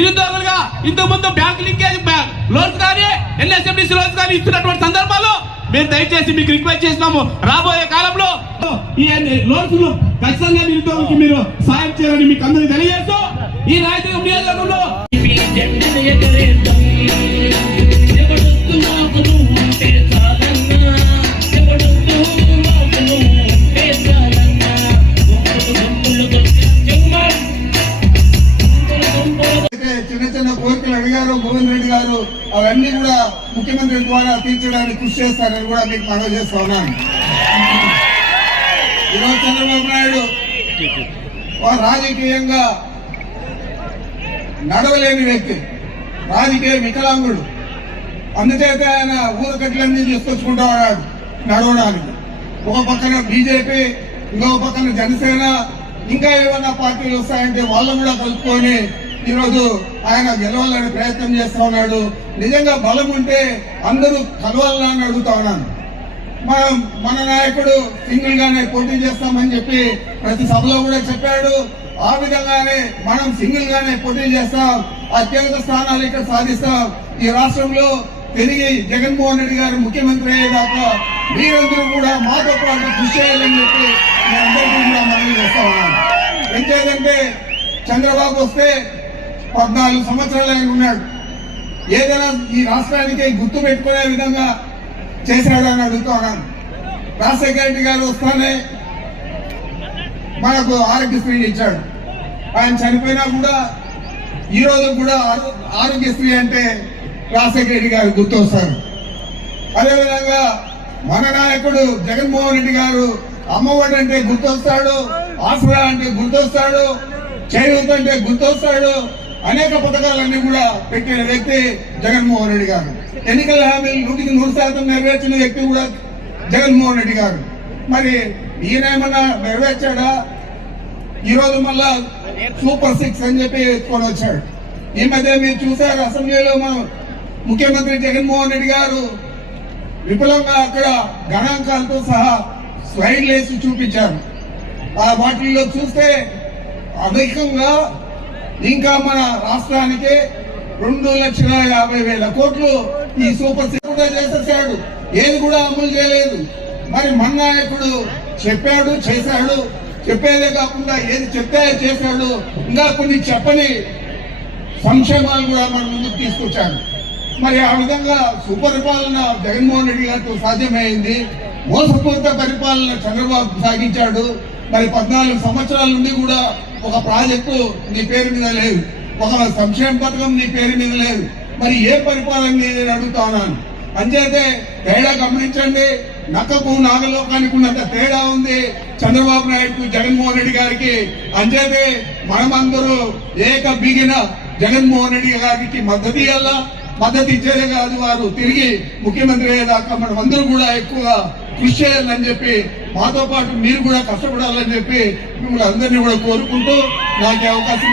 నిరుద్యోగులుగా ఇంతకు ముందు bank linkage bank loans కానీ ఎన్ఎస్ఎండిసి లోన్స్ కానీ ఇస్తున్నటువంటి సందర్భాల్లో మీరు దయచేసి మీకు రిక్వెస్ట్ చేసినాము. రాబోయే కాలంలో ఈ లోన్స్ ఖచ్చితంగా నిరుద్యోగులకి మీరు సాయం చేయాలని మీకు అందరికీ తెలియజేస్తూ ఈ రాయదుర్గం నియోజకవర్గంలో ఇవన్నీ కూడా ముఖ్యమంత్రి ద్వారా తీర్చడానికి కృషి చేస్తారని కూడా మీకు మనవి చేస్తా ఉన్నాను. ఈరోజు చంద్రబాబు నాయుడు రాజకీయంగా నడవలేని వ్యక్తి రాజకీయ వికలాంగుడు. అందుచేత ఆయన ఊరకట్లన్నీ తీసుకొచ్చుకుంటూ ఉన్నాడు నడవడానికి. ఒక పక్కన బీజేపీ ఇంకో పక్కన జనసేన ఇంకా ఏమన్నా పార్టీలు వస్తాయంటే వాళ్ళు కూడా కలుపుకొని ఈరోజు ఆయన గెలవాలని ప్రయత్నం చేస్తా ఉన్నాడు. నిజంగా బలం ఉంటే అందరూ కలవాలని అడుగుతా ఉన్నాను. మనం మన నాయకుడు సింగిల్ గానే పోటీ చేస్తామని చెప్పి ప్రతి సభలో కూడా చెప్పాడు. ఆ విధంగానే మనం సింగిల్ గానే పోటీ చేస్తాం. అత్యధిక స్థానాలు ఇక్కడ సాధిస్తాం. ఈ రాష్ట్రంలో తిరిగి జగన్మోహన్ రెడ్డి గారు ముఖ్యమంత్రి అయ్యేదాకా మీరందరూ కూడా మాతో పాటు కృషి చేయాలని చెప్పి మీ అందరికీ కూడా మనవి చేస్తా ఉన్నాను. ఎంచేదంటే చంద్రబాబు వస్తే పద్నాలుగు సంవత్సరాలు ఆయన ఉన్నాడు. ఏదైనా ఈ రాష్ట్రానికి గుర్తు పెట్టుకునే విధంగా చేశాడని అడుగుతున్నాను రాజశేఖర రెడ్డి గారు వస్తానే మనకు ఆరోగ్యశ్రీ ఇచ్చాడు. ఆయన చనిపోయినా కూడా ఈ రోజు కూడా ఆరోగ్యశ్రీ అంటే రాజశేఖర రెడ్డి గారు గుర్తొస్తారు అదేవిధంగా మన నాయకుడు జగన్మోహన్ రెడ్డి గారు అమ్మఒడి అంటే గుర్తొస్తాడు ఆసరా అంటే గుర్తొస్తాడు చేయూత అంటే గుర్తొస్తాడు అనేక పథకాలన్నీ కూడా పెట్టిన వ్యక్తి జగన్మోహన్ రెడ్డి గారు. ఎన్నికల హామీలు నూటికి నూరు శాతం నెరవేర్చిన వ్యక్తి కూడా జగన్మోహన్ రెడ్డి గారు. మరి ఈయన ఏమన్నా నెరవేర్చాడా? ఈరోజు మళ్ళా సూపర్ సిక్స్ అని చెప్పి ఎత్తుకొని వచ్చాడు. ఈ మధ్య మీరు చూసారు అసెంబ్లీలో మన ముఖ్యమంత్రి జగన్మోహన్ రెడ్డి గారు విపులంగా అక్కడ గణాంకాలతో సహా స్లైడ్లు వేసి చూపించారు. ఆ వాటిల్లో చూస్తే అధికంగా ఇంకా మన రాష్ట్రానికి రెండు లక్షల యాభై వేల కోట్లు ఈ సూపర్ సిక్స్ కూడా చేసేసాడు. ఏది కూడా అమలు చేయలేదు. మరి మన నాయకుడు చెప్పాడు చేశాడు. చెప్పేదే కాకుండా ఏది చెప్తే చేశాడు. ఇంకా కొన్ని చెప్పని సంక్షేమాలు కూడా మన ముందుకు తీసుకొచ్చాడు. మరి ఆ విధంగా సుపరిపాలన జగన్మోహన్ రెడ్డి గారితో సాధ్యమైంది. మోసపూరిత పరిపాలన చంద్రబాబు సాగించాడు. మరి పద్నాలుగు సంవత్సరాల నుండి కూడా ఒక ప్రాజెక్టు నీ పేరు మీద లేదు. ఒక సంక్షేమ పథకం నీ పేరు మీద లేదు. మరి ఏ పరిపాలన నేను అడుగుతా ఉన్నాను? అంచేతే తేడా గమనించండి. నక్కకు నాగలోకానికి ఉన్నంత తేడా ఉంది చంద్రబాబు నాయుడుకు జగన్మోహన్ రెడ్డి గారికి. అంచేతే మనమందరూ ఏక బిగిన జగన్మోహన్ రెడ్డి గారికి మద్దతు ఇవ్వాలా మద్దతు ఇచ్చేదే కాదు వారు తిరిగి ముఖ్యమంత్రి అయ్యేదాకా మనం అందరూ కూడా ఎక్కువగా కృషి చేయాలని చెప్పి మాతో పాటు మీరు కూడా కష్టపడాలని చెప్పి మిమ్మల్ని అందరినీ కూడా కోరుకుంటూ నాకు అవకాశం